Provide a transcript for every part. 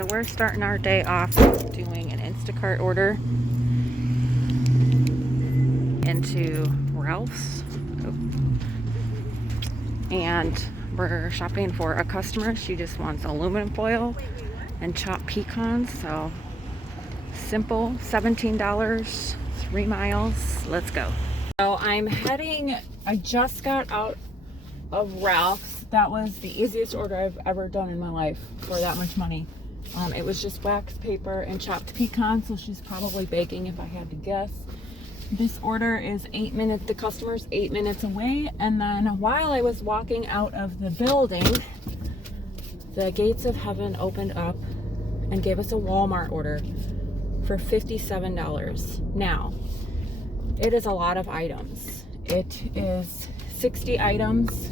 So we're starting our day off doing an Instacart order into Ralph's. And we're shopping for a customer. She just wants aluminum foil and chopped pecans. So simple, $17, 3 miles. Let's go. So I'm heading, I just got out of Ralph's. That was the easiest order I've ever done in my life for that much money. It was just wax paper and chopped pecans, so she's probably baking if I had to guess. This order is 8 minutes, the customer's 8 minutes away. And then while I was walking out of the building, the gates of heaven opened up and gave us a Walmart order for $57. Now, it is a lot of items. It is 60 items.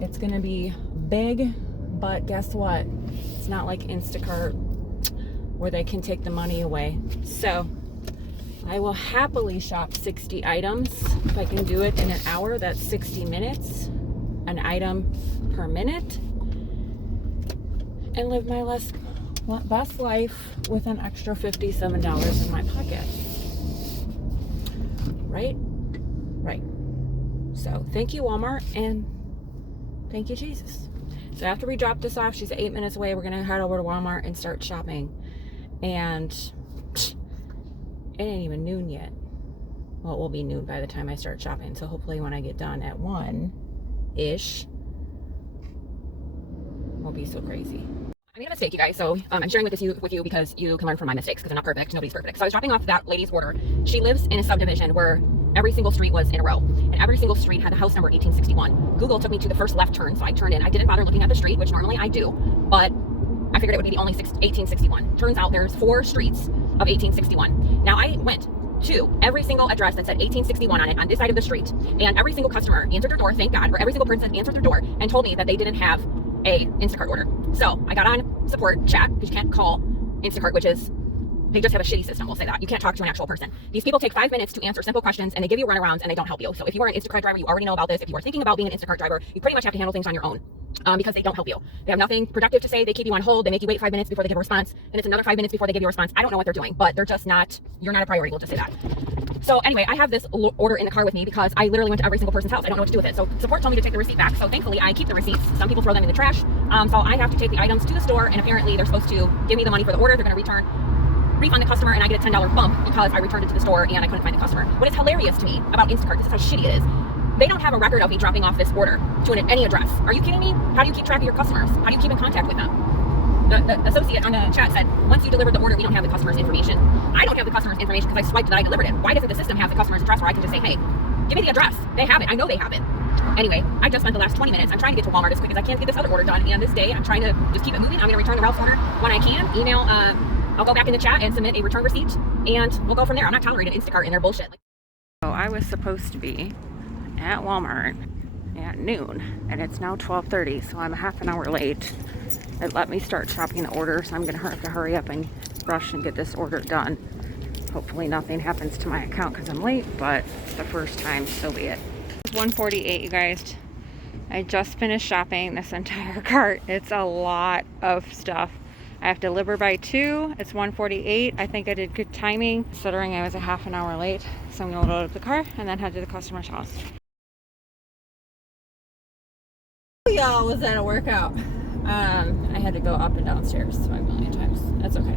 It's gonna be big, but guess what? It's not like Instacart where they can take the money away. So I will happily shop 60 items. If I can do it in an hour, that's 60 minutes, an item per minute, and live my best life with an extra $57 in my pocket. Right? Right. So thank you, Walmart, and thank you, Jesus. So after we drop this off, she's 8 minutes away. We're gonna head over to Walmart and start shopping. And it ain't even noon yet. Well, it will be noon by the time I start shopping. So hopefully when I get done at 1-ish, won't be so crazy. I made a mistake, you guys, so I'm sharing with you because you can learn from my mistakes, because they're not perfect. Nobody's perfect. So I was dropping off that lady's order. She lives in a subdivision where every single street was in a row, and every single street had the house number 1861. Google took me to the first left turn, so I turned in. I didn't bother looking at the street, which normally I do, but I figured it would be the only 1861. Turns out there's 4 streets of 1861. Now I went to every single address that said 1861 on it on this side of the street, and every single customer answered their door, thank God, or every single person answered their door and told me that they didn't have a Instacart order. So I got on support chat, because you can't call Instacart, which is, they just have a shitty system, we'll say that. You can't talk to an actual person. These people take 5 minutes to answer simple questions, and they give you runarounds, and they don't help you. So if you are an Instacart driver, you already know about this. If you are thinking about being an Instacart driver, you pretty much have to handle things on your own, because they don't help you. They have nothing productive to say. They keep you on hold. They make you wait 5 minutes before they give a response, and it's another 5 minutes before they give you a response. I don't know what they're doing, but they're just not, you're not a priority, we'll just say that. So anyway, I have this order in the car with me because I literally went to every single person's house. I don't know what to do with it. So support told me to take the receipt back. So thankfully I keep the receipts. Some people throw them in the trash. So I have to take the items to the store, and apparently they're supposed to give me the money for the order. They're going to refund the customer, and I get a $10 bump because I returned it to the store and I couldn't find the customer. What is hilarious to me about Instacart, this is how shitty it is. They don't have a record of me dropping off this order to any address. Are you kidding me? How do you keep track of your customers? How do you keep in contact with them? The associate on the chat said, once you delivered the order, we don't have the customer's information. I don't have the customer's information because I swiped that I delivered it. Why doesn't the system have the customer's address where I can just say, hey, give me the address? They have it. I know they have it. Anyway, I just spent the last 20 minutes. I'm trying to get to Walmart as quick as I can to get this other order done. And this day, I'm trying to just keep it moving. I'm going to return the Ralph's order when I can. Email, I'll go back in the chat and submit a return receipt, and we'll go from there. I'm not tolerating Instacart and their bullshit. So I was supposed to be at Walmart at noon, and it's now 12:30, so I'm a half an hour late. It let me start shopping the order, so I'm going to have to hurry up and rush and get this order done. Hopefully nothing happens to my account because I'm late, but the first time, so be it. 1:48, you guys. I just finished shopping this entire cart. It's a lot of stuff. I have to deliver by 2. It's 1:48. I think I did good timing considering I was a half an hour late. So I'm going to load up the car and then head to the customer's house. Y'all, was that a workout? I had to go up and downstairs 5 million times. That's okay.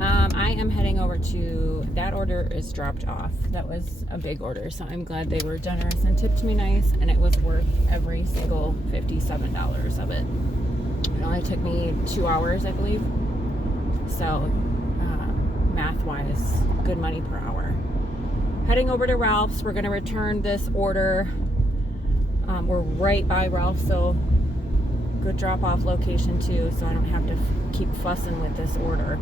I am heading over to, that order is dropped off. That was a big order, so I'm glad they were generous and tipped me nice, and it was worth every single $57 of it. It only took me 2 hours, I believe. So, math-wise, good money per hour. Heading over to Ralph's. We're going to return this order. We're right by Ralph's, so good drop-off location too, so I don't have to keep fussing with this order.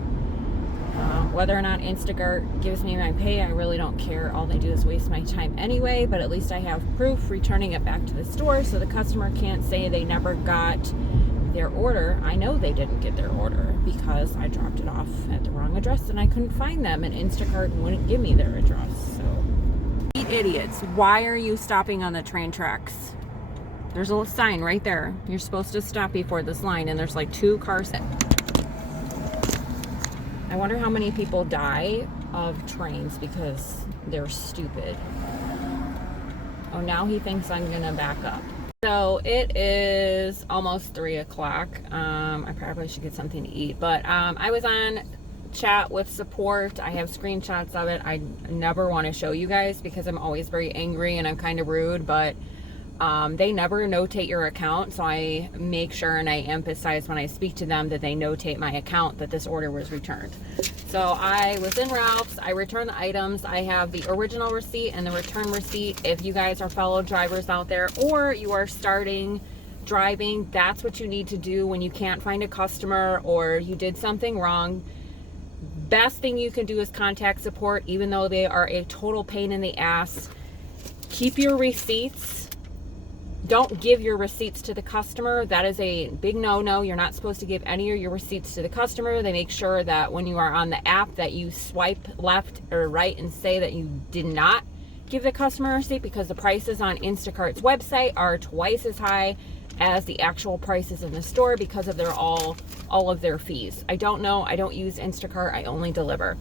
Whether or not Instacart gives me my pay, I really don't care. All they do is waste my time anyway, but at least I have proof returning it back to the store so the customer can't say they never got their order. I know they didn't get their order because I dropped it off at the wrong address and I couldn't find them, and Instacart wouldn't give me their address. So, idiots, why are you stopping on the train tracks? There's a little sign right there. You're supposed to stop before this line, and there's like 2 cars. I wonder how many people die of trains because they're stupid. Oh, now he thinks I'm gonna back up. So it is almost 3 o'clock. I probably should get something to eat, but I was on chat with support. I have screenshots of it. I never want to show you guys because I'm always very angry and I'm kind of rude, but they never notate your account, so I make sure and I emphasize when I speak to them that they notate my account that this order was returned. So I was in Ralph's, I returned the items. I have the original receipt and the return receipt. If you guys are fellow drivers out there or you are starting driving, that's what you need to do when you can't find a customer or you did something wrong. Best thing you can do is contact support, even though they are a total pain in the ass. Keep your receipts. Don't give your receipts to the customer. That is a big no-no. You're not supposed to give any of your receipts to the customer. They make sure that when you are on the app that you swipe left or right and say that you did not give the customer a receipt, because the prices on Instacart's website are twice as high as the actual prices in the store because of their all of their fees. I don't know. I don't use Instacart. I only deliver.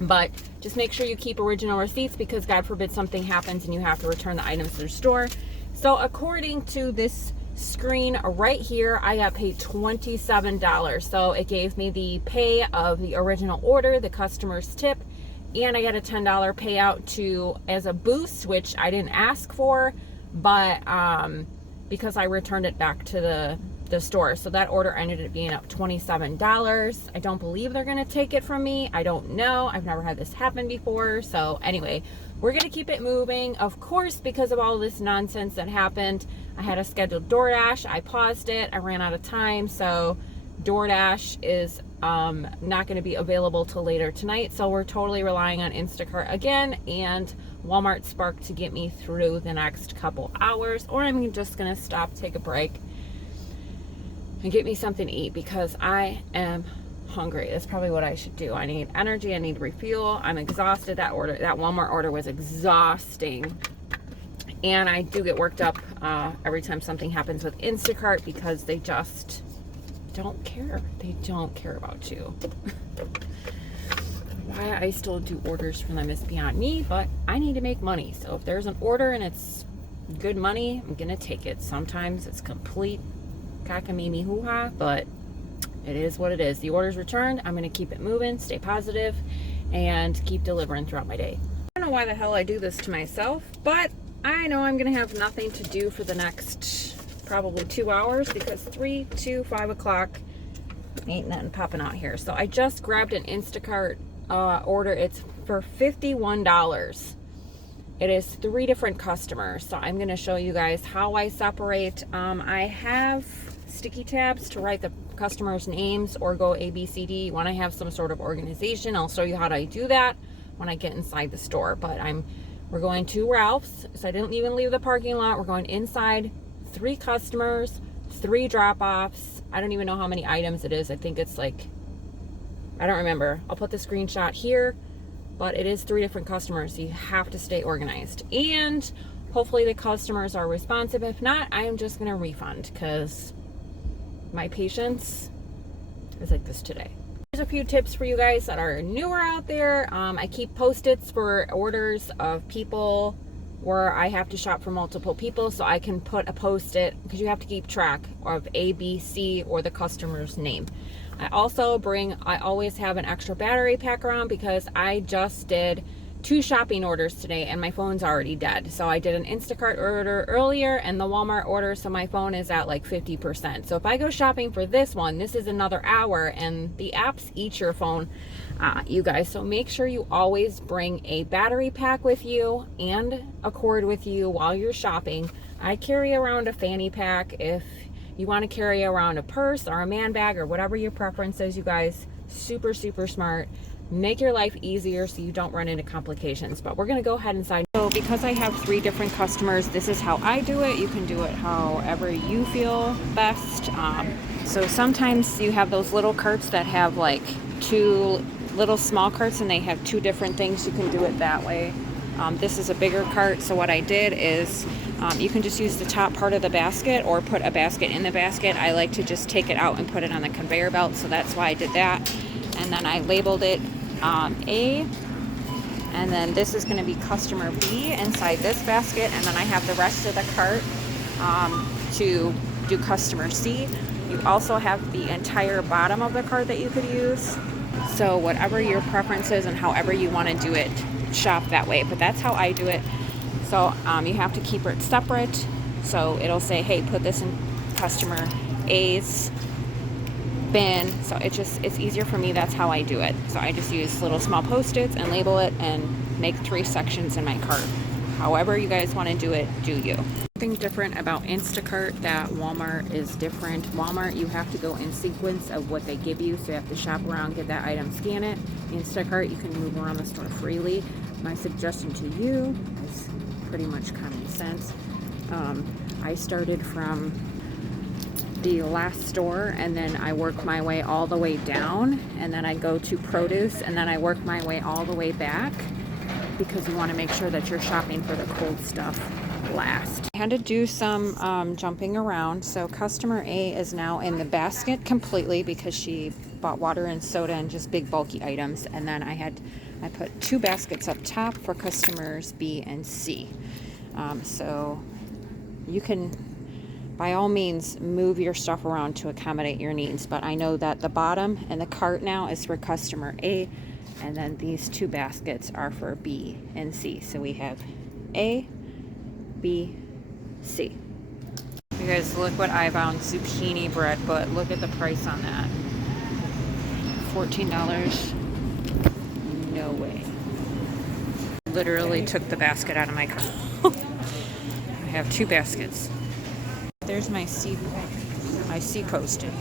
But just make sure you keep original receipts because God forbid something happens and you have to return the items to the store. So according to this screen right here, I got paid $27. So it gave me the pay of the original order, the customer's tip, and I got a $10 payout as a boost, which I didn't ask for, but because I returned it back to the store. So that order ended up being up $27. I don't believe they're going to take it from me. I don't know. I've never had this happen before. So anyway, we're going to keep it moving. Of course, because of all this nonsense that happened, I had a scheduled DoorDash. I paused it. I ran out of time. So DoorDash is not going to be available till later tonight. So we're totally relying on Instacart again and Walmart Spark to get me through the next couple hours. Or I'm just going to stop, take a break, and get me something to eat because I am hungry. That's probably what I should do. I need energy. I need refuel. I'm exhausted. That Walmart order was exhausting. And I do get worked up every time something happens with Instacart because they just don't care. They don't care about you. Why I still do orders for them is beyond me, but I need to make money. So if there's an order and it's good money, I'm going to take it. Sometimes it's complete cockamamie hoo-ha, but it is what it is. The order's returned. I'm going to keep it moving, stay positive, and keep delivering throughout my day. I don't know why the hell I do this to myself, but I know I'm going to have nothing to do for the next probably 2 hours because 3 to 5 o'clock ain't nothing popping out here. So I just grabbed an Instacart order. It's for $51. It is 3 different customers. So I'm going to show you guys how I separate. I have sticky tabs to write the customers' names or go ABCD when I have some sort of organization. I'll show you how to do that when I get inside the store. But we're going to Ralph's, so I didn't even leave the parking lot. We're going inside. 3 customers, 3 drop-offs. I don't even know how many items it is. I think it's like, I don't remember. I'll put the screenshot here, but it is 3 different customers. So you have to stay organized, and hopefully the customers are responsive. If not, I am just going to refund because my patience is like this today. Here's a few tips for you guys that are newer out there. I keep post-its for orders of people where I have to shop for multiple people, so I can put a post-it because you have to keep track of A, B, C, or the customer's name. I always have an extra battery pack around because I just did 2 shopping orders today and my phone's already dead. So I did an Instacart order earlier and the Walmart order, so my phone is at like 50%. So if I go shopping for this one, this is another hour, and the apps eat your phone, you guys. So make sure you always bring a battery pack with you and a cord with you while you're shopping. I carry around a fanny pack. If you want to carry around a purse or a man bag or whatever your preference is, you guys, super, super smart. Make your life easier so you don't run into complications. But we're going to go ahead and sign. So because I have 3 different customers, this is how I do it. You can do it however you feel best. So sometimes you have those little carts that have like 2 little small carts and they have 2 different things. You can do it that way. This is a bigger cart, so what I did is you can just use the top part of the basket or put a basket in the basket. I like to just take it out and put it on the conveyor belt, so that's why I did that. and then I labeled it A, and then this is going to be customer B inside this basket, and then I have the rest of the cart to do customer C. You also have the entire bottom of the cart that you could use. So whatever your preference is and however you want to do it, shop that way. But that's how I do it. So you have to keep it separate. So it'll say, hey, put this in customer A's bin. So it's easier for me. That's how I do it. So I just use little small Post-its and label it and make 3 sections in my cart. However you guys want to do it, do you. Something different about Instacart that Walmart is different. Walmart, you have to go in sequence of what they give you. So you have to shop around, get that item, scan it. Instacart, you can move around the store freely. My suggestion to you is pretty much common sense. I started from the last store, and then I work my way all the way down, and then I go to produce, and then I work my way all the way back, because you want to make sure that you're shopping for the cold stuff last. I had to do some jumping around. So customer A is now in the basket completely because she bought water and soda and just big bulky items, and then I put 2 baskets up top for customers B and C. So you can by all means move your stuff around to accommodate your needs, but I know that the bottom and the cart now is for customer A, and then these 2 baskets are for B and C. So we have A, B, C. You guys, look what I found, zucchini bread, but look at the price on that. $14. No way. Literally took the basket out of my cart. I have 2 baskets. There's my C Post-it.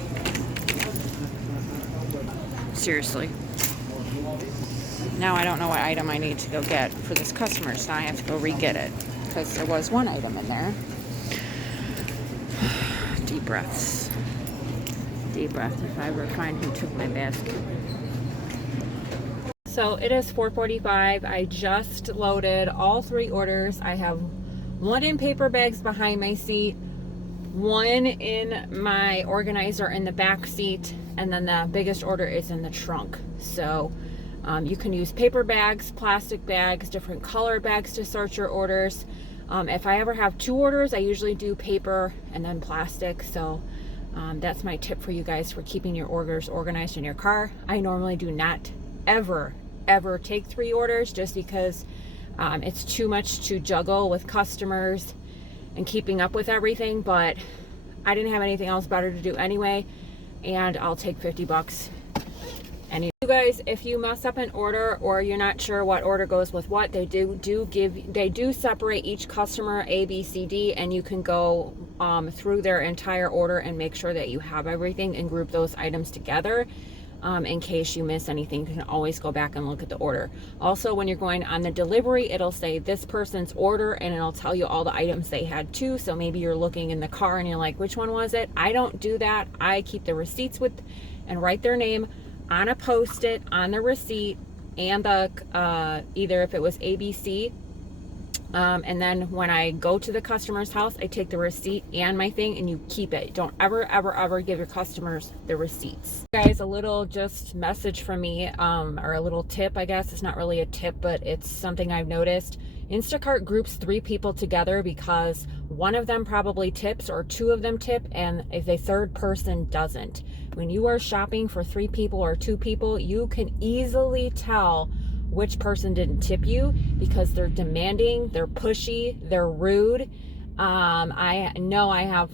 Seriously. Now I don't know what item I need to go get for this customer, so now I have to go re-get it, because there was 1 item in there. Deep breaths. Deep breath if I ever find who took my basket. So it is 4:45. I just loaded all 3 orders. I have 1 in paper bags behind my seat, 1 in my organizer in the back seat, and then the biggest order is in the trunk. So you can use paper bags, plastic bags, different color bags to sort your orders. If I ever have 2 orders, I usually do paper and then plastic. So that's my tip for you guys for keeping your orders organized in your car. I normally do not ever take 3 orders, just because it's too much to juggle with customers and keeping up with everything, but I didn't have anything else better to do anyway, and I'll take $50 any. You guys, if you mess up an order or you're not sure what order goes with what, they do separate each customer A, B, C, D, and you can go through their entire order and make sure that you have everything and group those items together. In case you miss anything, you can always go back and look at the order. Also, when you're going on the delivery, it'll say this person's order, and it'll tell you all the items they had too. So maybe you're looking in the car and you're like, which one was it? I don't do that. I keep the receipts and write their name on a Post-it on the receipt, and the either if it was ABC. And then when I go to the customer's house, I take the receipt and my thing, and you keep it. Don't ever give your customers the receipts. Guys, a little just message from me, or a little tip, I guess. It's not really a tip, but it's something I've noticed. Instacart groups 3 people together because one of them probably tips or 2 of them tip, and if a 3rd person doesn't. When you are shopping for 3 people or 2 people, you can easily tell which person didn't tip you because they're demanding, they're pushy, they're rude. I know I have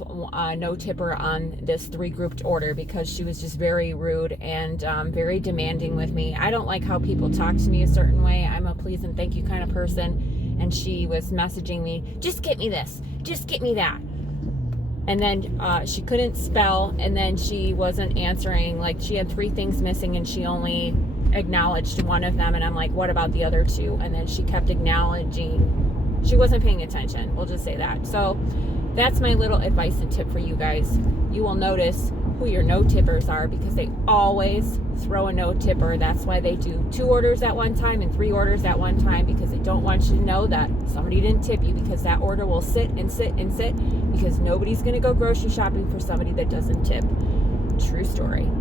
no tipper on this 3 grouped order because she was just very rude and very demanding with me. I don't like how people talk to me a certain way. I'm a please and thank you kind of person, and she was messaging me, just get me this, just get me that. And then she couldn't spell, and then she wasn't answering. Like, she had 3 things missing and she only acknowledged 1 of them, and I'm like, what about the other 2? And then she kept acknowledging. She wasn't paying attention, we'll just say that. So that's my little advice and tip for you guys. You will notice who your no tippers are because they always throw a no tipper. That's why they do 2 orders at one time and 3 orders at one time, because they don't want you to know that somebody didn't tip you, because that order will sit and sit and sit, because nobody's going to go grocery shopping for somebody that doesn't tip. True story.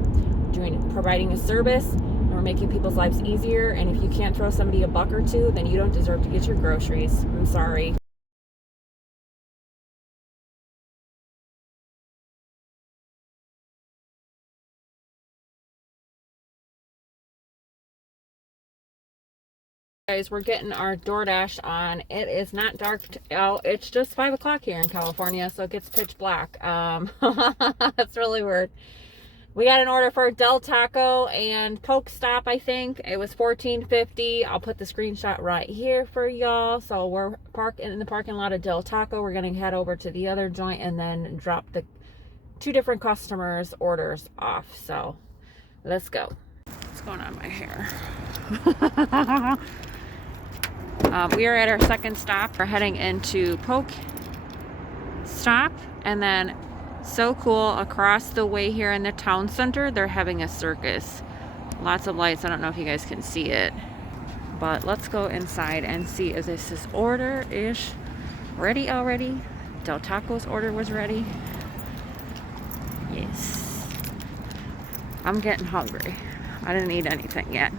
Providing a service we're making people's lives easier. And if you can't throw somebody a buck or two, then you don't deserve to get your groceries. I'm sorry. Guys, we're getting our DoorDash on. It is not dark out. It's just 5 o'clock here in California, so it gets pitch black. That's really weird. We got an order for Del Taco and Poke Stop, I think. It was $14.50. I'll put the screenshot right here for y'all. So we're in the parking lot of Del Taco. We're going to head over to the other joint and then drop the 2 different customers' orders off. So let's go. What's going on with my hair? We are at our second stop. We're heading into Poke Stop, and then so cool, across the way here in the town center, they're having a circus. Lots of lights. I don't know if you guys can see it, but let's go inside and see if this is order-ish ready already. Del Taco's order was ready. Yes. I'm getting hungry. I didn't eat anything yet.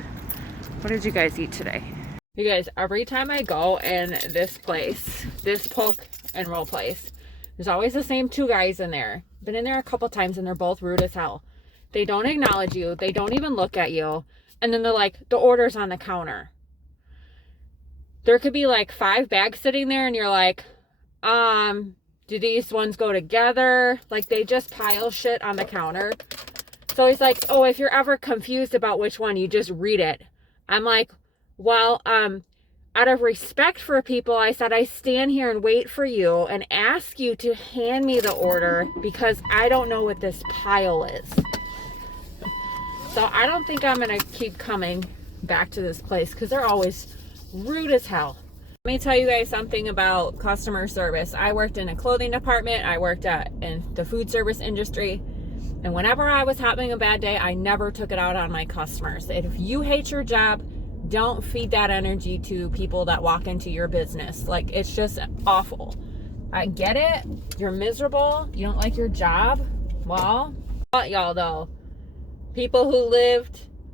What did you guys eat today? You guys, every time I go in this place, this poke and roll place, there's always the same 2 guys in there. Been in there a couple times and they're both rude as hell. They don't acknowledge you. They don't even look at you. And then they're like, the order's on the counter. There could be like 5 bags sitting there and you're like, do these ones go together? Like, they just pile shit on the counter. So he's like, oh, if you're ever confused about which one, you just read it. I'm like, well, out of respect for people, I said I stand here and wait for you and ask you to hand me the order because I don't know what this pile is. So I don't think I'm going to keep coming back to this place because they're always rude as hell. Let me tell you guys something about customer service. I worked in a clothing department. I worked in the food service industry. And whenever I was having a bad day, I never took it out on my customers. If you hate your job, don't feed that energy to people that walk into your business. Like, it's just awful. I get it. You're miserable. You don't like your job. Well, but y'all though, people who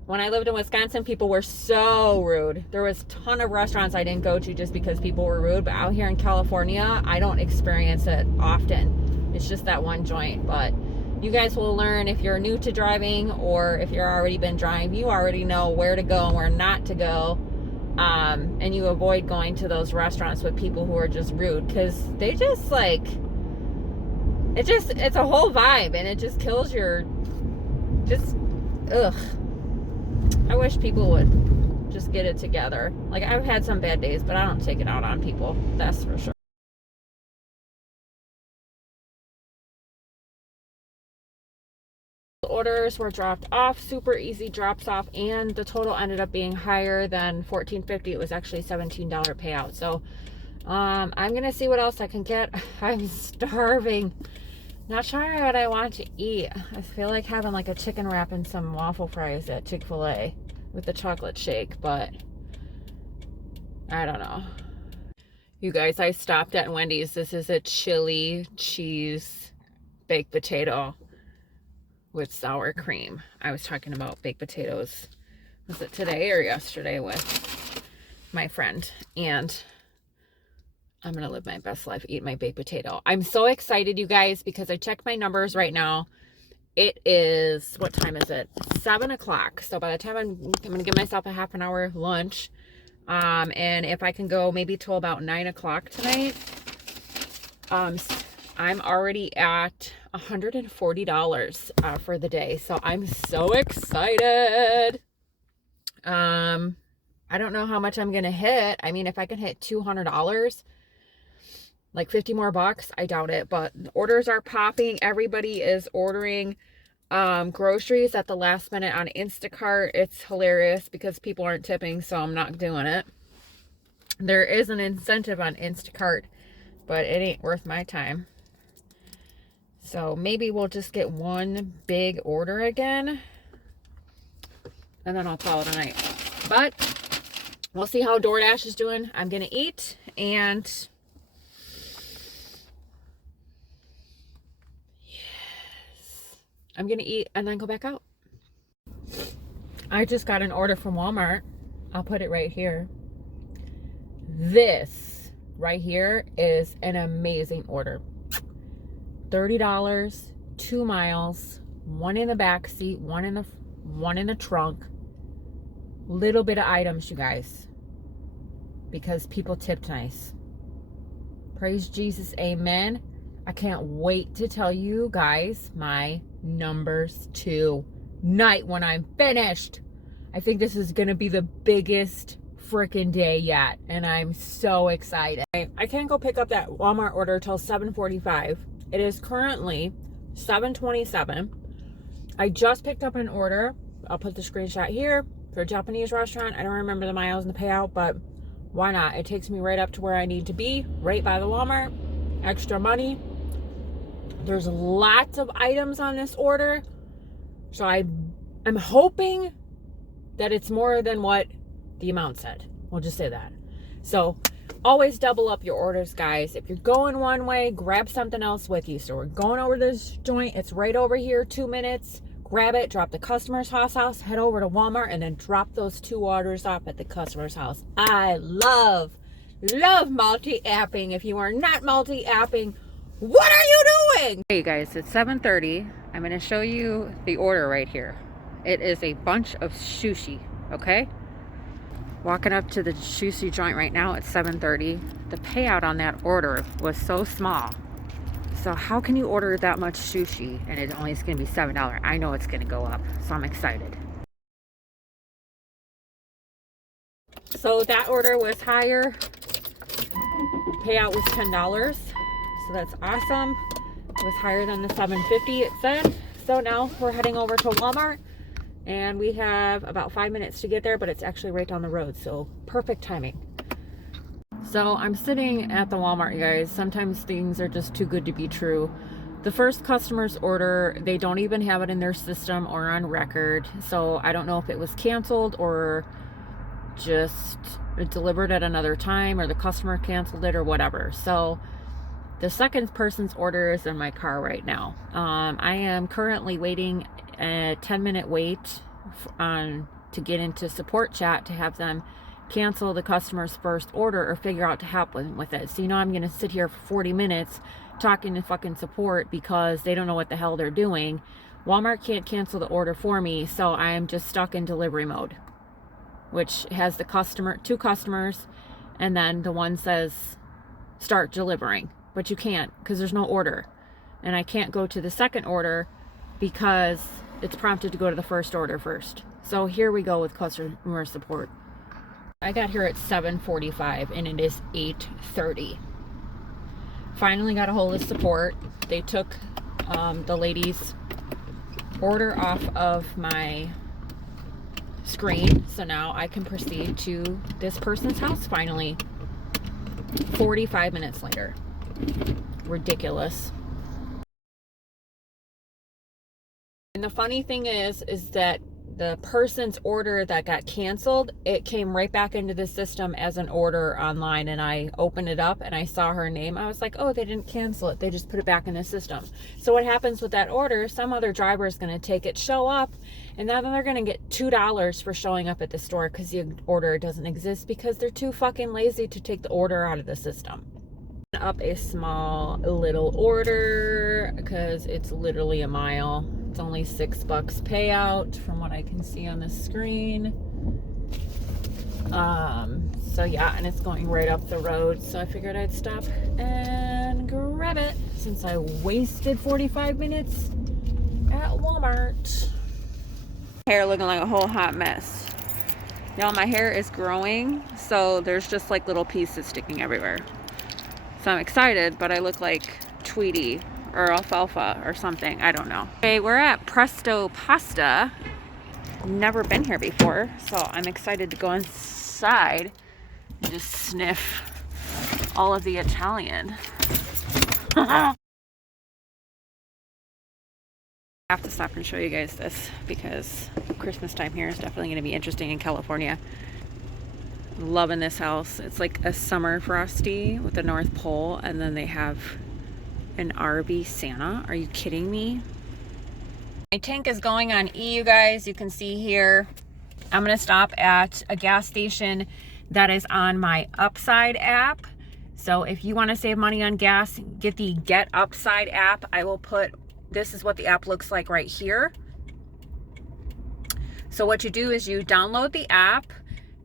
when I lived in Wisconsin, people were so rude. There was a ton of restaurants I didn't go to just because people were rude. But out here in California, I don't experience it often. It's just that one joint. But you guys will learn if you're new to driving or if you've already been driving, you already know where to go and where not to go. And you avoid going to those restaurants with people who are just rude because they just like, it's a whole vibe and it just kills ugh. I wish people would just get it together. Like, I've had some bad days, but I don't take it out on people. That's for sure. Orders were dropped off, super easy drops off, and the total ended up being higher than $14.50. It was actually $17 payout. So I'm gonna see what else I can get. I'm starving, not sure what I want to eat. I feel like having like a chicken wrap and some waffle fries at Chick-fil-A with the chocolate shake, but I don't know. You guys, I stopped at Wendy's. This is a chili cheese baked potato with sour cream. I was talking about baked potatoes, was it today or yesterday, with my friend, and I'm gonna live my best life, eat my baked potato. I'm so excited, you guys, because I checked my numbers right now. It is, what time is it? 7 o'clock. So by the time I'm gonna give myself a half an hour lunch, and if I can go maybe till about 9 o'clock tonight, I'm already at $140 for the day. So I'm so excited. I don't know how much I'm going to hit. I mean, if I can hit $200, like 50 more bucks, I doubt it, but orders are popping. Everybody is ordering groceries at the last minute on Instacart. It's hilarious because people aren't tipping, so I'm not doing it. There is an incentive on Instacart, but it ain't worth my time. So maybe we'll just get one big order again, and then I'll call it a night. But we'll see how DoorDash is doing. I'm going to eat, and yes, I'm going to eat and then go back out. I just got an order from Walmart. I'll put it right here. This right here is an amazing order. $30, 2 miles, one in the back seat, one in the trunk. Little bit of items, you guys, because people tipped nice. Praise Jesus, amen. I can't wait to tell you guys my numbers tonight when I'm finished. I think this is gonna be the biggest freaking day yet, and I'm so excited. I can't go pick up that Walmart order till 7:45. It is currently 7:27. I just picked up an order. I'll put the screenshot here for a Japanese restaurant. I don't remember the miles and the payout, but why not? It takes me right up to where I need to be, right by the Walmart. Extra money. There's lots of items on this order, so I'm hoping that it's more than what the amount said. We'll just say that. So always double up your orders, guys. If you're going one way, grab something else with you. So we're going over to this joint. It's right over here, 2 minutes. Grab it, drop the customer's house, head over to Walmart, and then drop those 2 orders off at the customer's house. I love multi-apping. If you are not multi-apping, what are you doing? Hey guys, it's 7:30. I'm going to show you the order right here. It is a bunch of sushi, okay? Walking up to the sushi joint right now at 7:30. The payout on that order was so small. So how can you order that much sushi and it only is going to be $7? I know it's going to go up, so I'm excited. So that order was higher. Payout was $10. So that's awesome. It was higher than the $7.50 it said. So now we're heading over to Walmart, and we have about 5 minutes to get there, but it's actually right down the road, so perfect timing. So I'm sitting at the Walmart, you guys. Sometimes things are just too good to be true. The first customer's order, they don't even have it in their system or on record. So I don't know if it was canceled or just delivered at another time, or the customer canceled it or whatever. So the second person's order is in my car right now. I am currently waiting a 10-minute wait to get into support chat to have them cancel the customer's first order or figure out to help them with it. So, I'm going to sit here for 40 minutes talking to fucking support because they don't know what the hell they're doing. Walmart can't cancel the order for me, so I am just stuck in delivery mode, which has the 2 customers, and then the one says start delivering, but you can't because there's no order. And I can't go to the second order because it's prompted to go to the first order first. So here we go with customer support. I got here at 7:45 and it is 8:30. Finally got a hold of support. They took the lady's order off of my screen, so now I can proceed to this person's house finally. 45 minutes later. Ridiculous. And the funny thing is that the person's order that got canceled, it came right back into the system as an order online, and I opened it up and I saw her name. I was like, oh, they didn't cancel it. They just put it back in the system. So what happens with that order, some other driver is going to take it, show up, and now they're going to get $2 for showing up at the store because the order doesn't exist because they're too fucking lazy to take the order out of the system. Up a small little order because it's literally a mile. It's only $6 payout from what I can see on the screen. So yeah, and it's going right up the road, so I figured I'd stop and grab it since I wasted 45 minutes at Walmart. Hair looking like a whole hot mess. Y'all, my hair is growing, so there's just like little pieces sticking everywhere. So I'm excited, but I look like Tweety or Alfalfa or something. I don't know. Okay, we're at Presto Pasta. Never been here before, so I'm excited to go inside and just sniff all of the Italian. I have to stop and show you guys this because Christmas time here is definitely going to be interesting in California. Loving this house. It's like a summer frosty with the North Pole, and then they have an RV Santa. Are you kidding me? My tank is going on E, you guys. You can see here I'm going to stop at a gas station that is on my Upside app. So if you want to save money on gas, get the Get Upside app. I will put, this is what the app looks like right here. So what you do is you download the app.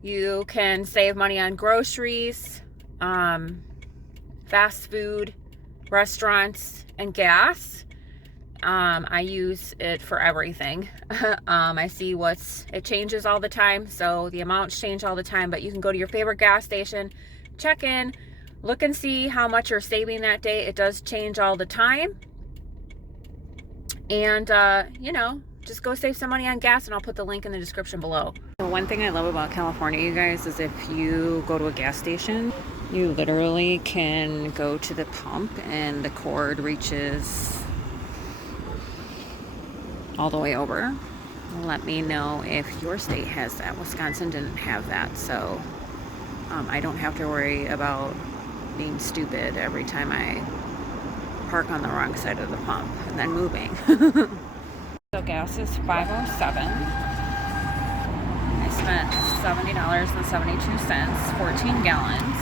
You can save money on groceries, fast food, restaurants, and gas. I use it for everything. I see it changes all the time, so the amounts change all the time, but you can go to your favorite gas station, check in, look and see how much you're saving that day. It does change all the time. And, just go save some money on gas, and I'll put the link in the description below. So one thing I love about California, you guys, is if you go to a gas station, you literally can go to the pump and the cord reaches all the way over. Let me know if your state has that. Wisconsin didn't have that, so I don't have to worry about being stupid every time I park on the wrong side of the pump and then moving. So gas is $5.07. I spent $70.72, 14 gallons.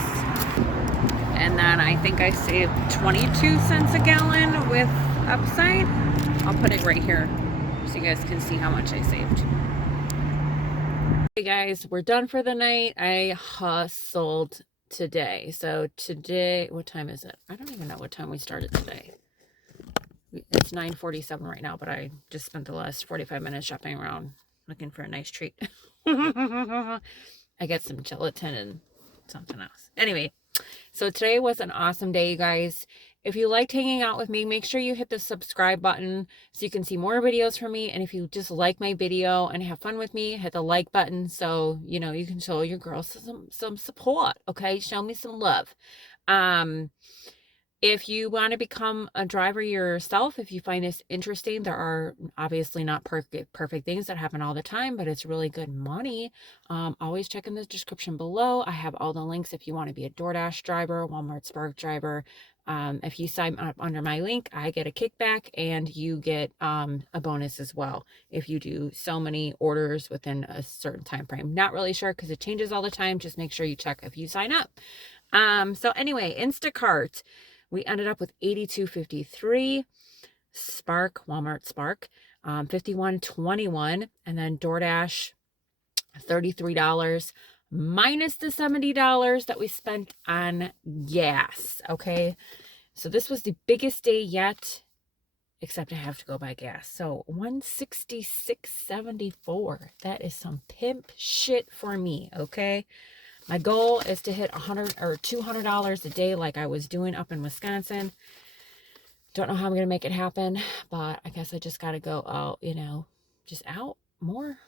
And then I think I saved 22 cents a gallon with Upside. I'll put it right here so you guys can see how much I saved. Hey guys, we're done for the night. I hustled today. So today, what time is it? I don't even know what time we started today. It's 9:47 right now, but I just spent the last 45 minutes shopping around looking for a nice treat. I get some gelatin and something else. Anyway, so today was an awesome day, you guys. If you liked hanging out with me, make sure you hit the subscribe button so you can see more videos from me. And if you just like my video and have fun with me, hit the like button so, you can show your girls some support, okay? Show me some love. If you want to become a driver yourself, if you find this interesting, there are obviously not perfect things that happen all the time, but it's really good money. Always check in the description below. I have all the links if you want to be a DoorDash driver, Walmart Spark driver. If you sign up under my link, I get a kickback and you get a bonus as well if you do so many orders within a certain time frame. Not really sure because it changes all the time. Just make sure you check if you sign up. So anyway, Instacart. We ended up with $82.53. Spark, Walmart Spark, $51.21, and then DoorDash, $33 minus the $70 that we spent on gas. Okay, so this was the biggest day yet, except I have to go buy gas. So $166.74. That is some pimp shit for me. Okay. My goal is to hit $100 or $200 a day like I was doing up in Wisconsin. Don't know how I'm going to make it happen, but I guess I just got to go out, just out more.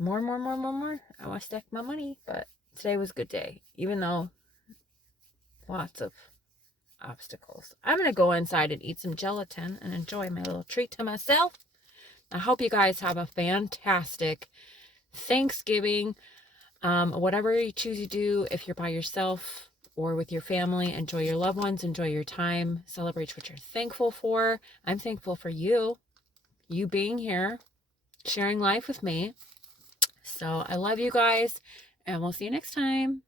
I want to stack my money, but today was a good day, even though lots of obstacles. I'm going to go inside and eat some gelatin and enjoy my little treat to myself. I hope you guys have a fantastic Thanksgiving. Whatever you choose to do, if you're by yourself or with your family, enjoy your loved ones, enjoy your time, celebrate what you're thankful for. I'm thankful for you being here, sharing life with me. So I love you guys, and we'll see you next time.